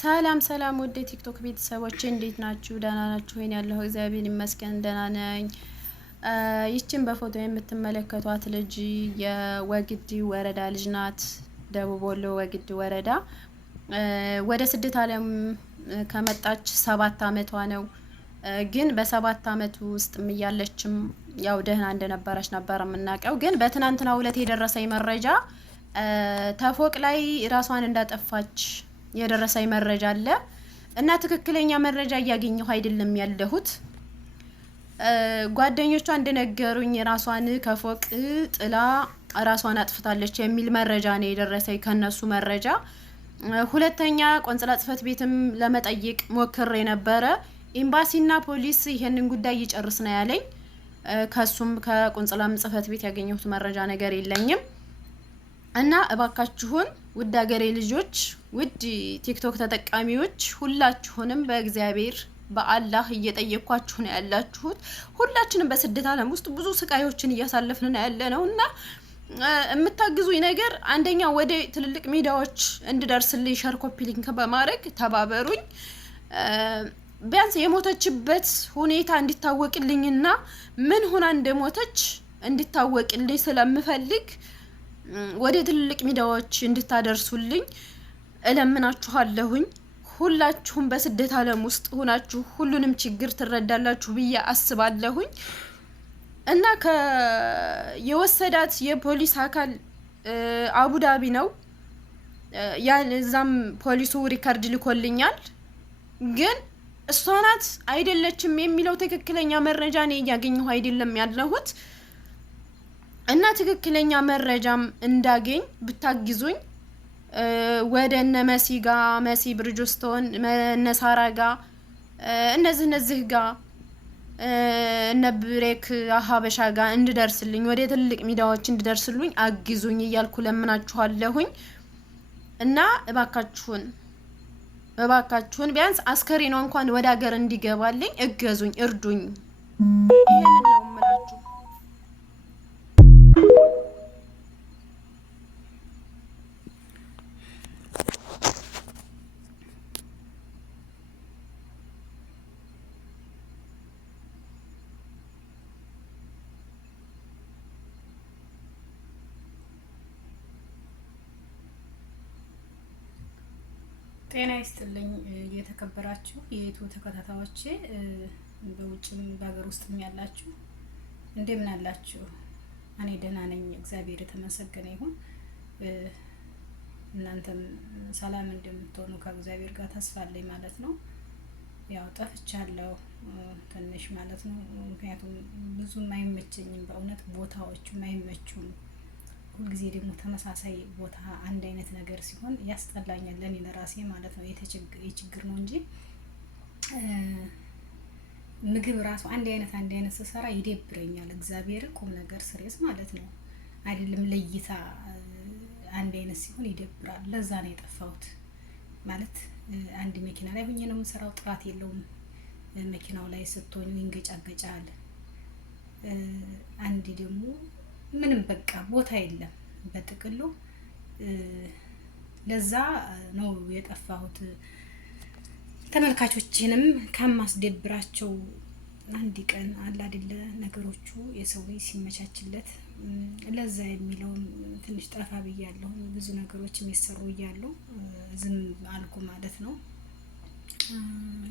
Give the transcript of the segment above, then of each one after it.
ሰላም ሰላም ወደ ቲክቶክ ቤተሰቦች እንዴት ናችሁ? ደህና ናችሁ ወይ? ያለሁ እግዚአብሔር ይመስገን ደህና ነኝ። ይችን በፎቶ የምትመለከቷት ልጅ የወግዲ ወረዳ ልጅ ናት። ደቡብ ወሎ ወግዲ ወረዳ ወደ ስደት ዓለም ከመጣች 7 አመቷ ነው። ግን በ7 አመቱ ውስጥ እያለችም ያው ደህና እንደነበረች ነበር የምናውቀው። ግን በትናንትናው ዕለት የደረሰኝ መረጃ ተፎቅ ላይ ራሷን እንዳጠፋች የደረሰኝ መረጃ አለ እና ትክክለኛ መረጃ እያገኘሁ አይደለም ያለሁት። ጓደኞቿ እንደነገሩኝ ራሷን ከፎቅ ጥላ ራሷን አጥፍታለች የሚል መረጃ ነው የደረሰኝ ከነሱ መረጃ። ሁለተኛ ቆንጽላ ጽህፈት ቤትም ለመጠየቅ ሞክሬ ነበረ። ኤምባሲና ፖሊስ ይሄንን ጉዳይ ይጨርስ ነው ያለኝ። ከሱም ከቆንጽላም ጽህፈት ቤት ያገኘሁት መረጃ ነገር የለኝም። እና እባካችሁን ውድ ሀገሬ ልጆች፣ ውድ ቲክቶክ ተጠቃሚዎች ሁላችሁንም በእግዚአብሔር በአላህ እየጠየኳችሁ ነው ያላችሁት። ሁላችንም በስደት ዓለም ውስጥ ብዙ ስቃዮችን እያሳለፍን ነው ያለነው እና የምታግዙኝ ነገር አንደኛ ወደ ትልልቅ ሚዲያዎች እንድደርስልኝ ሸር ኮፒ ሊንክ በማድረግ ተባበሩኝ። ቢያንስ የሞተችበት ሁኔታ እንዲታወቅልኝና ምን ሆና እንደሞተች እንዲታወቅልኝ ስለምፈልግ ወደ ትልልቅ ሚዲያዎች እንድታደርሱልኝ እለምናችኋለሁኝ። ሁላችሁም በስደት ዓለም ውስጥ ሆናችሁ ሁሉንም ችግር ትረዳላችሁ ብዬ አስባለሁኝ። እና የወሰዳት የፖሊስ አካል አቡዳቢ ነው። ያን እዛም ፖሊሱ ሪከርድ ልኮልኛል። ግን እሷ ናት አይደለችም የሚለው ትክክለኛ መረጃ እኔ እያገኘሁ አይደለም ያለሁት። እና ትክክለኛ መረጃም እንዳገኝ ብታግዙኝ ወደ እነ መሲ ጋ መሲ ብርጅስቶን እነ ሳራ ጋ እነዚህ ጋ እነ ብሬክ ሀበሻ ጋ እንድደርስልኝ ወደ ትልቅ ሚዲያዎች እንድደርስልኝ አግዙኝ እያልኩ ለምናችኋለሁኝ። እና እባካችሁን ቢያንስ አስከሬኗ እንኳን ወደ ሀገር እንዲገባልኝ እገዙኝ፣ እርዱኝ። ይሄንን ነው የምላችሁ። ጤና ይስጥልኝ የተከበራችሁ የዩቲዩብ ተከታታዮቼ፣ በውጭም በሀገር ውስጥም ያላችሁ እንደምን አላችሁ? እኔ ደህና ነኝ፣ እግዚአብሔር የተመሰገነ ይሁን። እናንተም ሰላም እንደምትሆኑ ከእግዚአብሔር ጋር ተስፋ አለኝ ማለት ነው። ያው ጠፍቻለሁ ትንሽ ማለት ነው። ምክንያቱም ብዙም አይመቸኝም፣ በእውነት ቦታዎቹም አይመቹም። ሁልጊዜ ደግሞ ተመሳሳይ ቦታ አንድ አይነት ነገር ሲሆን ያስጠላኛል፣ ለኔ ለራሴ ማለት ነው። የችግር ነው እንጂ ምግብ ራሱ አንድ አይነት ስሰራ ይደብረኛል። እግዚአብሔር ቁም ነገር ስሬስ ማለት ነው አይደለም፣ ለይታ አንድ አይነት ሲሆን ይደብራል። ለዛ ነው የጠፋሁት ማለት አንድ መኪና ላይ ሆኜ ነው የምሰራው። ጥራት የለውም መኪናው ላይ ስትሆኝ ይንገጫገጫል። አንድ ደግሞ ምንም በቃ ቦታ የለም በጥቅሉ። ለዛ ነው የጠፋሁት። ተመልካቾችንም ከማስደብራቸው አንድ ቀን አለ አይደለ ነገሮቹ የሰው ልጅ ሲመቻችለት ለዛ የሚለውን ትንሽ ጠፋ ብያለሁ። ብዙ ነገሮች የሚሰሩ እያሉ ዝም አልኩ ማለት ነው።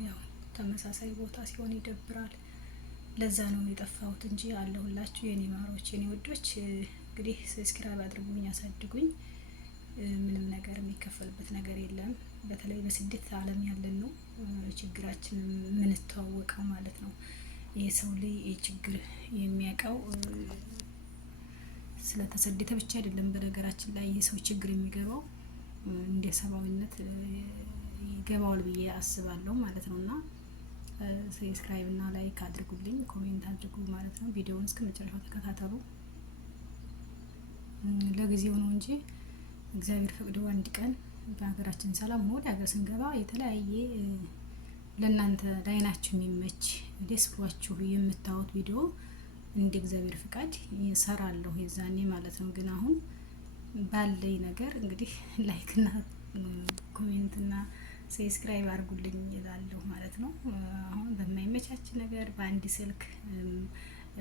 ያው ተመሳሳይ ቦታ ሲሆን ይደብራል። ለዛ ነው የጠፋሁት እንጂ አለሁላችሁ የኔ ማሮች የኔ ወዶች። እንግዲህ ሰብስክራይብ አድርጉኝ፣ አሳድጉኝ። ምንም ነገር የሚከፈልበት ነገር የለም። በተለይ በስደት ዓለም ያለን ነው ችግራችን የምንተዋወቀው ማለት ነው። የሰው ልጅ የችግር የሚያውቀው ስለተሰደተ ብቻ አይደለም። በነገራችን ላይ የሰው ችግር የሚገባው እንደ ሰብአዊነት ይገባዋል ብዬ አስባለሁ ማለት ነውና ሰብስክራይብ እና ላይክ አድርጉልኝ፣ ኮሜንት አድርጉ ማለት ነው። ቪዲዮውን እስከ መጨረሻው ተከታተሉ። ለጊዜው ነው እንጂ እግዚአብሔር ፈቅዶ አንድ ቀን በሀገራችን ሰላም ሆኖ ወደ ሀገር ስንገባ የተለያየ ለእናንተ ላይናችሁ የሚመች ደስ ብሏችሁ የምታዩት ቪዲዮ እንደ እግዚአብሔር ፍቃድ እሰራለሁ የዛኔ ማለት ነው። ግን አሁን ባለኝ ነገር እንግዲህ ላይክ እና ኮሜንት እና ሰብስክራይብ አድርጉልኝ እላለሁ ማለት ነው። አሁን በማይመቻች ነገር በአንድ ስልክ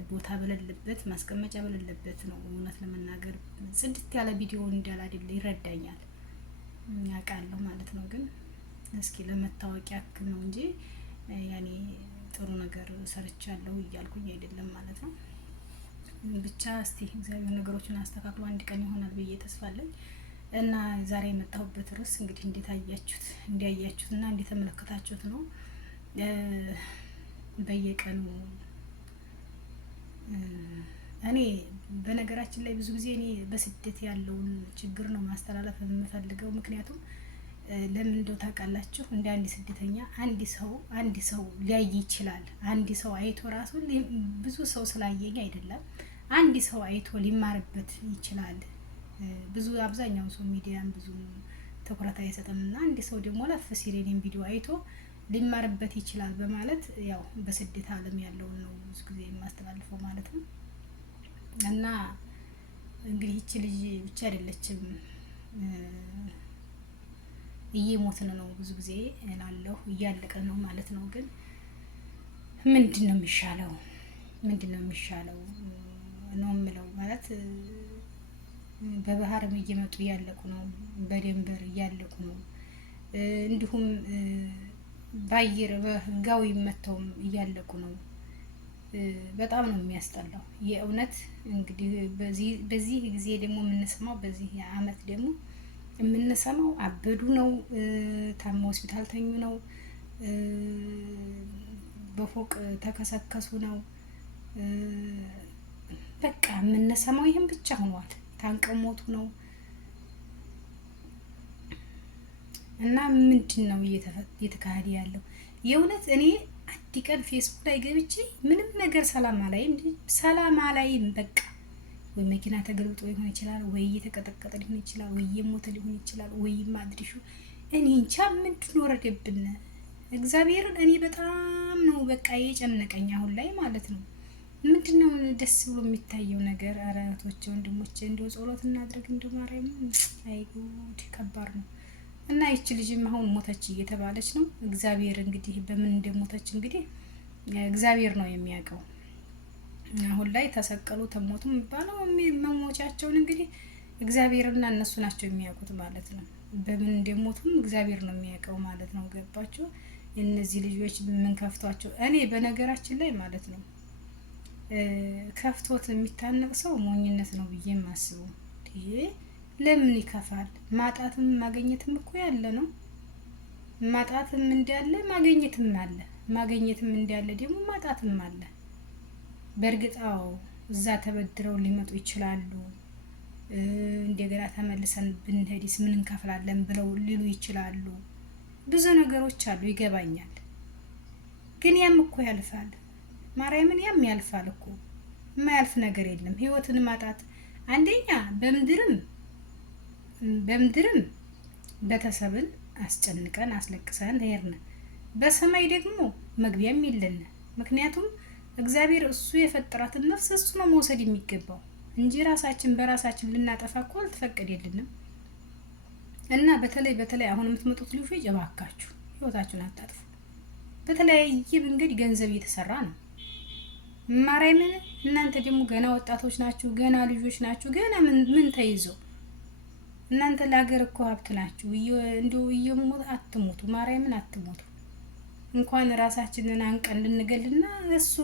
ቦታ በሌለበት ማስቀመጫ በሌለበት ነው እውነት ለመናገር ጽድት ያለ ቪዲዮ እንዳል አይደለ ይረዳኛል ያውቃለሁ ማለት ነው። ግን እስኪ ለመታወቂያ ያክል ነው እንጂ ያኔ ጥሩ ነገር ሰርቻለሁ እያልኩኝ አይደለም ማለት ነው። ብቻ እስቲ እግዚአብሔር ነገሮችን አስተካክሎ አንድ ቀን ይሆናል ብዬ ተስፋ አለኝ። እና ዛሬ የመጣሁበት ርዕስ እንግዲህ እንዲያያችሁት እና እንዲተመለከታችሁት ነው። በየቀኑ እኔ በነገራችን ላይ ብዙ ጊዜ እኔ በስደት ያለውን ችግር ነው ማስተላለፍ የምፈልገው። ምክንያቱም ለምን እንደው ታውቃላችሁ፣ እንደ አንድ ስደተኛ አንድ ሰው ሊያይ ይችላል። አንድ ሰው አይቶ ራሱ ብዙ ሰው ስላየኝ አይደለም፣ አንድ ሰው አይቶ ሊማርበት ይችላል። አብዛኛው ሰው ሚዲያን ብዙ ትኩረት አይሰጥም እና አንድ ሰው ደግሞ ለፍ ሲል የኔን ቪዲዮ አይቶ ሊማርበት ይችላል በማለት ያው በስደት ዓለም ያለውን ነው ብዙ ጊዜ የማስተላልፈው ማለት ነው። እና እንግዲህ ይቺ ልጅ ብቻ አይደለችም እየሞትን ነው ብዙ ጊዜ እላለሁ፣ እያለቀን ነው ማለት ነው። ግን ምንድን ነው የሚሻለው ነው የምለው ማለት በባህርም እየመጡ እያለቁ ነው፣ በደንበር እያለቁ ነው፣ እንዲሁም በአየር በህጋዊ መተውም እያለቁ ነው። በጣም ነው የሚያስጠላው የእውነት። እንግዲህ በዚህ ጊዜ ደግሞ የምንሰማው በዚህ አመት ደግሞ የምንሰማው አበዱ ነው፣ ታማ ሆስፒታል ተኙ ነው፣ በፎቅ ተከሰከሱ ነው። በቃ የምንሰማው ይህም ብቻ ሆኗል። ታንቀው ሞቱ ነው። እና ምንድን ነው እየተካሄደ ያለው? የእውነት እኔ አንድ ቀን ፌስቡክ ላይ ገብቼ ምንም ነገር ሰላም አላይም። በቃ ወይ መኪና ተገልብጦ ሊሆን ይችላል፣ ወይ እየተቀጠቀጠ ሊሆን ይችላል፣ ወይ የሞተ ሊሆን ይችላል፣ ወይ ማድሪሹ እኔ እንጃ ምንድን ነው ወረደብን። እግዚአብሔርን እኔ በጣም ነው በቃ የጨነቀኝ አሁን ላይ ማለት ነው። ምንድነው ደስ ብሎ የሚታየው ነገር? ኧረ እህቶቼ ወንድሞቼ እንደው ጸሎት እናድርግ እንደው ማርያም። አይ ጉድ ከባድ ነው። እና ይቺ ልጅም አሁን ሞተች እየተባለች ነው። እግዚአብሔር እንግዲህ በምን እንደሞተች እንግዲህ እግዚአብሔር ነው የሚያውቀው። አሁን ላይ ተሰቀሉ ተሞቱ የሚባለው መሞቻቸውን እንግዲህ እግዚአብሔርና እነሱ ናቸው የሚያውቁት ማለት ነው። በምን እንደሞቱም እግዚአብሔር ነው የሚያውቀው ማለት ነው። ገባችሁ? እነዚህ ልጆች ምን ከፍቷቸው? እኔ በነገራችን ላይ ማለት ነው ከፍቶት የሚታነቅ ሰው ሞኝነት ነው ብዬ የማስበው። ለምን ይከፋል? ማጣትም ማግኘትም እኮ ያለ ነው። ማጣትም እንዳለ ማግኘትም አለ፣ ማግኘትም እንዳለ ደግሞ ማጣትም አለ። በእርግጥ አዎ እዛ ተበድረው ሊመጡ ይችላሉ። እንደገና ተመልሰን ብንሄድስ ምን እንከፍላለን ብለው ሊሉ ይችላሉ። ብዙ ነገሮች አሉ፣ ይገባኛል። ግን ያም እኮ ያልፋል። ማርያምን ያም ያልፋል እኮ። የማያልፍ ነገር የለም። ህይወትን ማጣት አንደኛ በምድርም ቤተሰብን አስጨንቀን አስለቅሰን ሄድን። በሰማይ ደግሞ መግቢያም የለን። ምክንያቱም እግዚአብሔር እሱ የፈጠራትን ነፍስ እሱ ነው መውሰድ የሚገባው እንጂ ራሳችን በራሳችን ልናጠፋ እኮ አልተፈቀደልንም። እና በተለይ አሁን የምትመጡት ልጆች እባካችሁ ህይወታችሁን አታጥፉ። በተለያየ መንገድ ገንዘብ እየተሰራ ነው። ማርያምን እናንተ ደግሞ ገና ወጣቶች ናችሁ፣ ገና ልጆች ናችሁ። ገና ምን ተይዞ እናንተ ለሀገር እኮ ሀብት ናችሁ። እንደው እየሞት አትሞቱ፣ ማርያምን አትሞቱ። እንኳን ራሳችንን አንቀን ልንገልና እሱ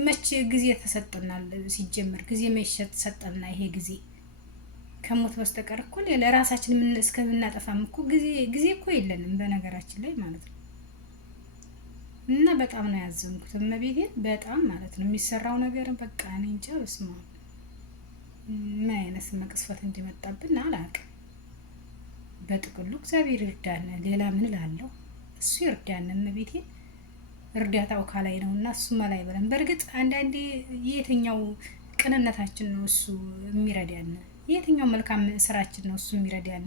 መቼ ጊዜ ተሰጠናል? ሲጀመር ጊዜ መቼ ተሰጠና? ይሄ ጊዜ ከሞት በስተቀር እኮ ለራሳችን ምን እስከምናጠፋም እኮ ጊዜ እኮ የለንም በነገራችን ላይ ማለት ነው። እና በጣም ነው ያዘንኩት እመቤቴን፣ በጣም ማለት ነው የሚሰራው ነገር በቃ እኔ እንጃ። በስመ አብ ምን አይነት መቅስፈት እንደመጣብን አላውቅም። በጥቅሉ እግዚአብሔር ይርዳን፣ ሌላ ምን እላለሁ? እሱ ይርዳን እመቤቴን። እርዳታው ካላይ ነውና እሱ መላይ ብለን። በእርግጥ አንዳንዴ የትኛው ቅንነታችን ነው እሱ የሚረዳን? የትኛው መልካም ስራችን ነው እሱ የሚረዳን?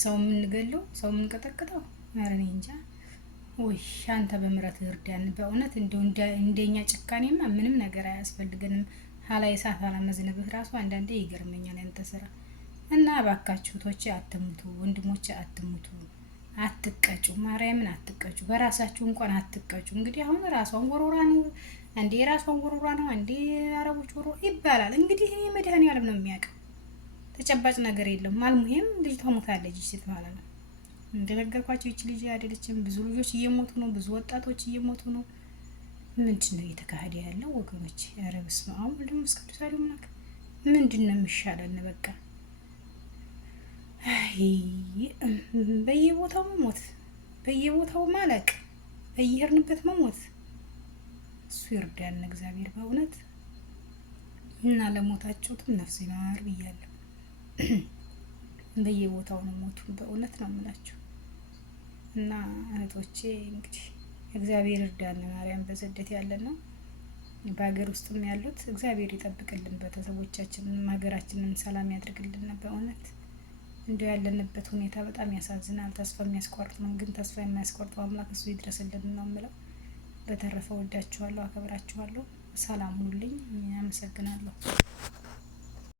ሰው የምንገለው፣ ሰው የምንቀጠቅጠው? ኧረ እኔ እንጃ። ወይ አንተ በምሕረት እርዳን በእውነት። እንደኛ ጭካኔማ ምንም ነገር አያስፈልገንም። ሀላይ እሳት አላመዝንብህ ራሱ አንዳንዴ ይገርመኛል ያንተ ስራ። እና እባካችሁ እህቶቼ አትሙቱ፣ ወንድሞቼ አትሙቱ። አትቀጩ፣ ማርያምን አትቀጩ፣ በራሳችሁ እንኳን አትቀጩ። እንግዲህ አሁን ራሷን ወሮራ ነው እንዴ? ራሷን ወሮራ ነው እንዴ? አረቦች ወሮ ይባላል እንግዲህ። ይሄ መድኃኒዓለም ነው የሚያውቅ፣ ተጨባጭ ነገር የለም። አልሙሄም ልጅቷ ሞታለች ሴት ማለት ነው። እንደነገርኳቸው ይች ልጅ አይደለችም። ብዙ ልጆች እየሞቱ ነው፣ ብዙ ወጣቶች እየሞቱ ነው። ምንድን ነው እየተካሄደ ያለው ወገኖች? ኧረ በስመ አብ ወወልድ ወመንፈስ ቅዱስ አሐዱ አምላክ። ምንድን ነው የሚሻለን? በቃ በየቦታው መሞት፣ በየቦታው ማለቅ፣ በየሄድንበት መሞት። እሱ ይርዳን እግዚአብሔር በእውነት እና ለሞታችሁትም ነፍስ ይማር ብያለሁ። በየቦታው ነው ሞቱ፣ በእውነት ነው የምላችሁ። እና እህቶቼ እንግዲህ እግዚአብሔር ይርዳን። ማርያም በስደት ያለን ነው በሀገር ውስጥም ያሉት እግዚአብሔር ይጠብቅልን፣ ቤተሰቦቻችንን ሀገራችንን ሰላም ያድርግልን። በእውነት እንደው ያለንበት ሁኔታ በጣም ያሳዝናል። ተስፋ የሚያስቆርጥ ነው፣ ግን ተስፋ የማያስቆርጠው አምላክ እሱ ይድረስልን ነው የምለው። በተረፈ ወዳችኋለሁ፣ አከብራችኋለሁ። ሰላም ሁኑልኝ። አመሰግናለሁ።